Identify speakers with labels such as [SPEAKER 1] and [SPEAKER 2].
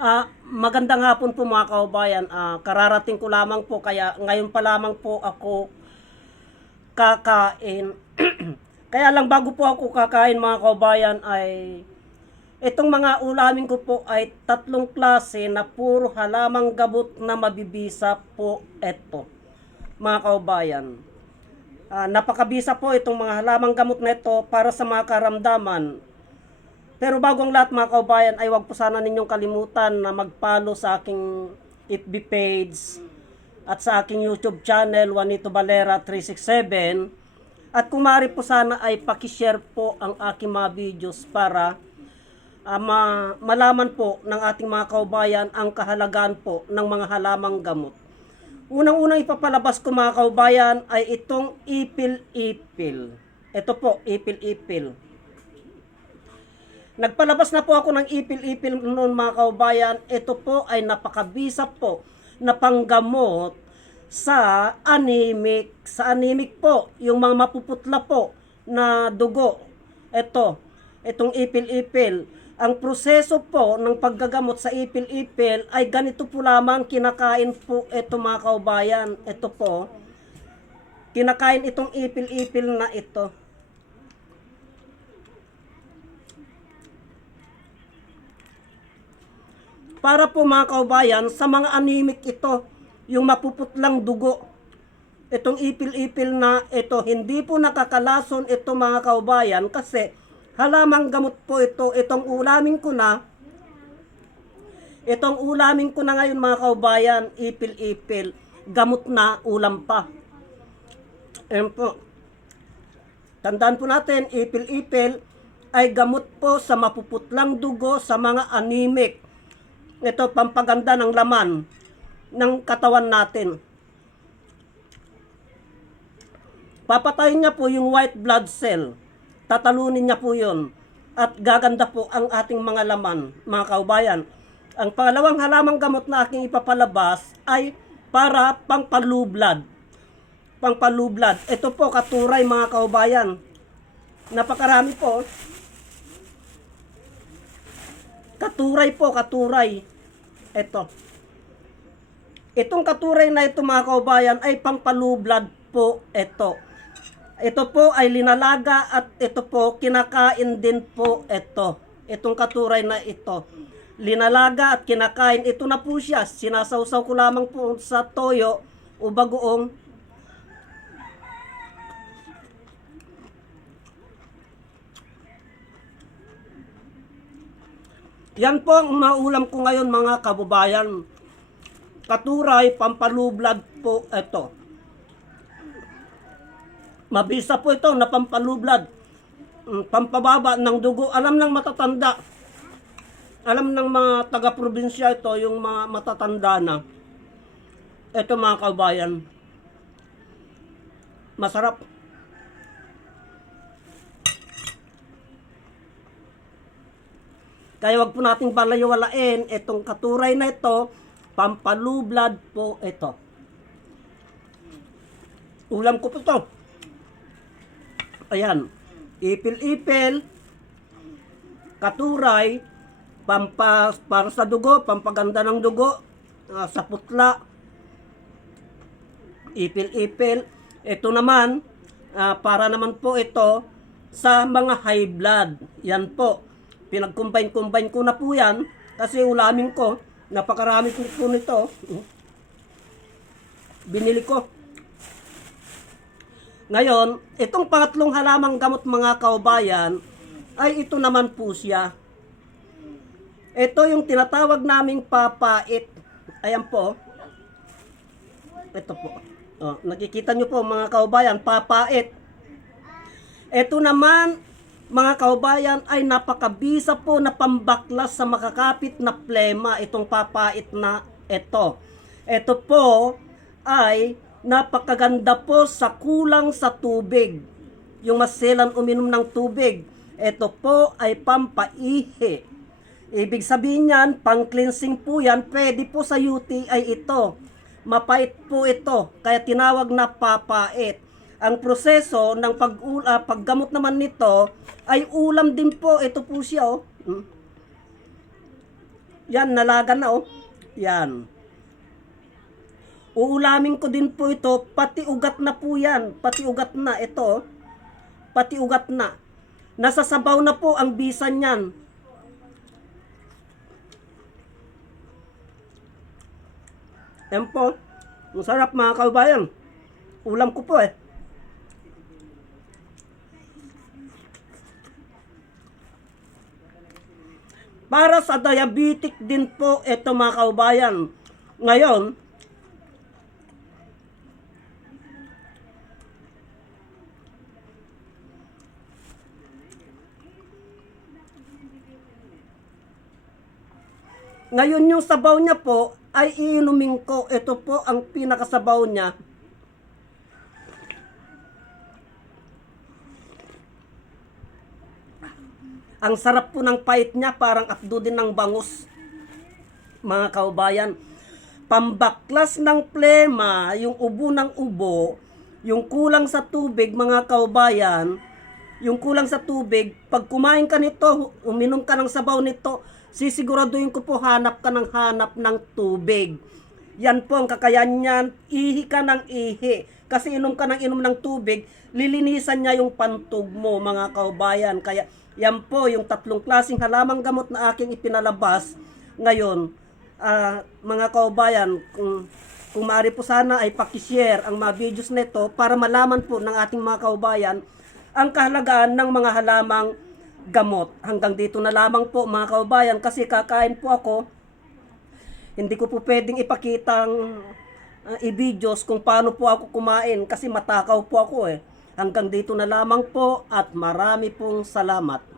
[SPEAKER 1] Ah, magandang hapon po mga kaubayan. Ah, kararating ko lamang po kaya ngayon pa lamang po ako kakain. kaya lang bago po ako kakain mga kaubayan ay itong mga ulamin ko po ay tatlong klase na puro halamang gabot na mabibisa po eto mga kaubayan. Ah, napakabisa po itong mga halamang gamot na ito para sa mga karamdaman pero bago ang lahat mga kaubayan ay wag po sana ninyong kalimutan na mag-follow sa aking FB page at sa aking YouTube channel Juanito Valera 367 at kung maaari po sana ay paki-share po ang aking mga videos para ah, ma- malaman po ng ating mga kaubayan ang kahalagaan po ng mga halamang gamot. Unang-unang ipapalabas ko mga kaubayan ay itong ipil-ipil. Ito po, ipil-ipil. Nagpalabas na po ako ng ipil-ipil noon mga kaubayan. Ito po ay napakabisa po na panggamot sa anemic. Sa anemic po, yung mga mapuputla po na dugo. Ito, itong ipil-ipil. Ang proseso po ng paggagamot sa ipil-ipil ay ganito po lamang kinakain po ito mga kaubayan. Ito po, kinakain itong ipil-ipil na ito. Para po mga kaubayan, sa mga anemic ito, yung mapuputlang dugo. Itong ipil-ipil na ito, hindi po nakakalason ito mga kaubayan kasi halamang gamot po ito, itong ulamin ko na, itong ulamin ko na ngayon mga kaubayan, ipil-ipil, gamot na, ulam pa. Ayan po. Tandaan po natin, ipil-ipil ay gamot po sa mapuputlang dugo sa mga anemic ito pampaganda ng laman ng katawan natin. Papatayin niya po yung white blood cell. Tatalunin niya po yun. At gaganda po ang ating mga laman, mga kaubayan. Ang pangalawang halamang gamot na aking ipapalabas ay para pangpalublad. Pangpalublad. Ito po katuray mga kaubayan. Napakarami po. Katuray po, katuray. Ito. Itong katuray na ito mga kaubayan ay pangpalublad po ito. Ito po ay linalaga at ito po kinakain din po ito. Itong katuray na ito. Linalaga at kinakain. Ito na po siya. Sinasawsaw ko lamang po sa toyo o bagoong Yan po ang maulam ko ngayon mga kababayan. Katuray, pampalublad po ito. Mabisa po ito na pampalublad. Mm, Pampababa ng dugo. Alam ng matatanda. Alam ng mga taga-probinsya ito, yung mga matatanda na. Ito mga kababayan. Masarap. Kaya wag po nating balayawalain itong katuray na ito, pampalublad po ito. Ulam ko po to. Ayan. Ipil-ipil, katuray, pampa, para sa dugo, pampaganda ng dugo, ah, sa putla, ipil-ipil. Ito naman, ah, para naman po ito sa mga high blood. Yan po. Pinag-combine-combine ko na po yan kasi ulamin ko. Napakarami ko po nito. Binili ko. Ngayon, itong pangatlong halamang gamot mga kaubayan ay ito naman po siya. Ito yung tinatawag naming papait. Ayan po. Ito po. Oh, nakikita nyo po mga kaubayan, papait. Ito naman, mga kaubayan, ay napakabisa po na pambaklas sa makakapit na plema itong papait na ito. Ito po ay napakaganda po sa kulang sa tubig. Yung maselan uminom ng tubig. Ito po ay pampaihi. Ibig sabihin yan, pang-cleansing po yan, pwede po sa UTI ito. Mapait po ito, kaya tinawag na papait. Ang proseso ng pag uh, paggamot naman nito ay ulam din po. Ito po siya oh. Hmm. Yan, nalaga na oh. Yan. Uulamin ko din po ito, pati ugat na po yan. Pati ugat na, ito. oh. Pati ugat na. Nasa sabaw na po ang bisa niyan. Yan po. Ang sarap mga kaubayan. Ulam ko po eh. Para sa diabetic din po ito mga kaubayan. Ngayon, ngayon yung sabaw niya po ay iinumin ko. Ito po ang pinakasabaw niya. Ang sarap po ng pait niya, parang apdo din ng bangus. Mga kaubayan, pambaklas ng plema, yung ubo ng ubo, yung kulang sa tubig, mga kaubayan, yung kulang sa tubig, pag kumain ka nito, uminom ka ng sabaw nito, sisiguraduhin ko po hanap ka ng hanap ng tubig. Yan po ang kakayan niyan, ihi ka ng ihi. Kasi inom ka ng inom ng tubig, lilinisan niya yung pantog mo, mga kaubayan. Kaya yan po yung tatlong klaseng halamang gamot na aking ipinalabas ngayon. Ah, mga kaubayan, kung, kung maaari po sana ay pakishare ang mga videos nito para malaman po ng ating mga kaubayan ang kahalagaan ng mga halamang gamot. Hanggang dito na lamang po mga kaubayan kasi kakain po ako. Hindi ko po pwedeng ipakitang uh, i-videos kung paano po ako kumain kasi matakaw po ako eh. Hanggang dito na lamang po at marami pong salamat.